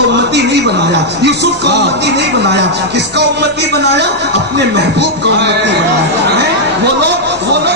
کا उम्मती नहीं बनाया, यूसुफ का उम्मती नहीं बनाया, किसका उम्मती बनाया? अपने महबूब का उम्मती बनाया। वो लोग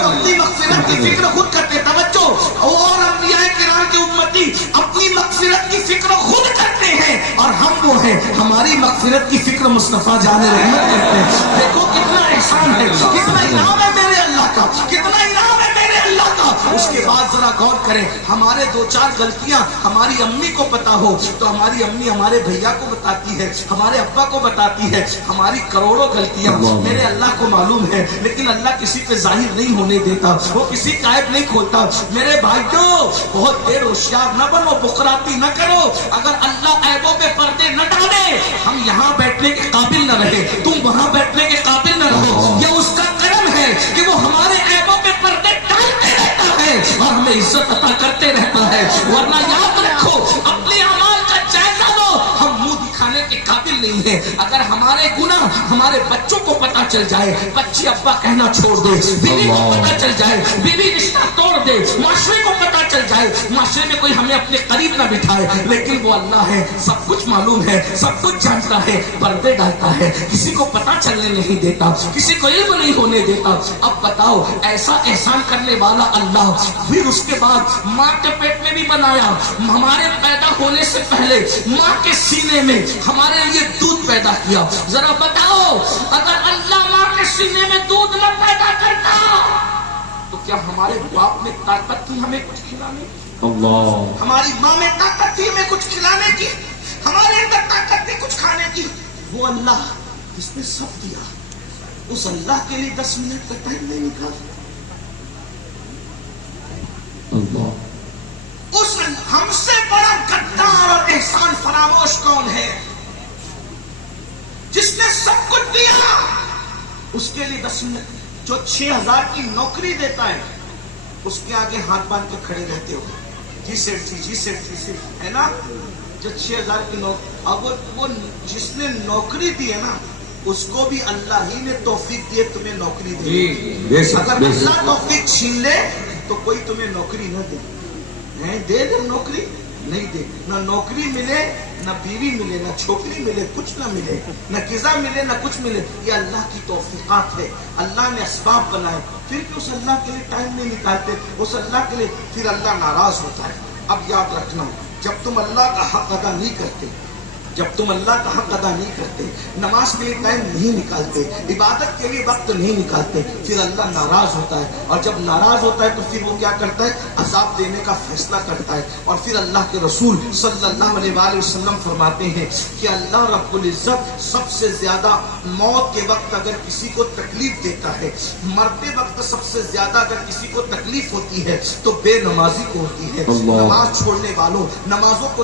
अपनी मग़फ़िरत की फिक्र खुद करते, तवज्जो, और अंबिया किराम के उम्मती अपनी मग़फ़िरत की फिक्र खुद करते हैं, और हम वो हैं हमारी मग़फ़िरत की फिक्र मुस्तफ़ा जाने रहमत करते हैं। देखो कितना एहसान है, कितना इनाम है मेरे अल्लाह का, कितना इनाम है मेरे अल्लाह का। उसके बाद जरा गौर करें, हमारे दो चार गलतियां हमारी अम्मी को पता हो तो हमारी अम्मी हमारे भैया को बताती है, हमारे अब्बा को बताती है। हमारी करोड़ों गलतियां मेरे अल्लाह को मालूम है, लेकिन अल्लाह किसी पे जाहिर नहीं होने देता, वो किसी का ऐब नहीं खोलता। मेरे भाइयों, बहुत देर होशियार न बनो, बुकराती न करो। अगर अल्लाह ऐबों पे पर्दे न डाले, हम यहाँ बैठने के काबिल न रहे, तुम वहां बैठने के काबिल न रहो। ये उसका करम है कि वो हमारे ऐबों पे पर्दे डालते रहता है और हमें इज्जत अता करते रहता है। वरना याद रखो, अपने अमाल का जायजा लो, हम मुंह दिखाने के काबिल नहीं है। अगर हमारे गुनाह हमारे बच्चों को पता चल जाए, बच्चे अब्बा कहना छोड़ दे, बीवी को पता चल जाए, बीवी रिश्ता तोड़ दे, माशरे को पता चल जाए, माशरे में कोई हमें अपने करीब ना बिठाए, लेकिन वो अल्लाह है, सब कुछ मालूम है, सब कुछ जानता है, पर्दे डालता है, किसी को पता चलने नहीं देता, किसी को इल्म नहीं होने देता। अब बताओ, ऐसा एहसान करने वाला अल्लाह फिर उसके बाद माँ के पेट में भी बनाया, हमारे पैदा होने से पहले माँ के सीने में हमारे लिए दूध पैदा किया। जरा बताओ, अगर अल्लाह माँ के सीने में दूध न पैदा करता तो क्या हमारे बाप में ताकत थी हमें कुछ खिलाने की? अल्लाह, हमारी माँ में ताकत थी हमें कुछ खिलाने की, हमारे अंदर ताकत थी कुछ खाने की? वो अल्लाह जिसने सब दिया, उस अल्लाह के लिए 10 मिनट का टाइम नहीं निकाला। उस हमसे बड़ा गद्दार और एहसान फरामोश कौन है? जिसने सब कुछ दिया, उसके लिए 10 मिनट, जो 6000 की नौकरी देता है, उसके आगे हाथ बांध के खड़े रहते हो, जी सेठ जी, जी सेठ जी, सेठ है ना, जो 6000 की नौकरी। अब वो जिसने नौकरी दी है ना, उसको भी अल्लाह ही ने तौफीक दी है तुम्हें नौकरी दे। अगर अल्लाह तौफीक छीन ले तो कोई तुम्हें नौकरी न दे, नहीं दे नौकरी, नहीं दे, ना नौकरी मिले, ना बीवी मिले, ना छोकरी मिले, कुछ ना मिले, ना किजा मिले, ना कुछ मिले। ये अल्लाह की तौफीकात है, अल्लाह ने असबाब बनाए, फिर भी उस अल्लाह के लिए टाइम नहीं निकालते, उस अल्लाह के लिए फिर अल्लाह नाराज होता है। अब याद रखना, जब तुम अल्लाह का हक अदा नहीं करते, जब तुम अल्लाह का हक अदा नहीं करते, नमाज के लिए टाइम नहीं निकालते, इबादत के लिए वक्त नहीं निकालते, फिर अल्लाह नाराज होता है। और जब नाराज होता है तो फिर वो क्या करता है? अजाब देने का फैसला करता है। और फिर अल्लाह के रसूल सल्लल्लाहु अलैहि वसल्लम फरमाते हैं कि अल्लाह रब्बुल इज्जत सबसे ज्यादा मौत के वक्त अगर किसी को तकलीफ देता है, मरते वक्त सबसे ज्यादा अगर किसी को तकलीफ होती है तो बेनमाजी को होती है। नमाज छोड़ने वालों, नमाजों को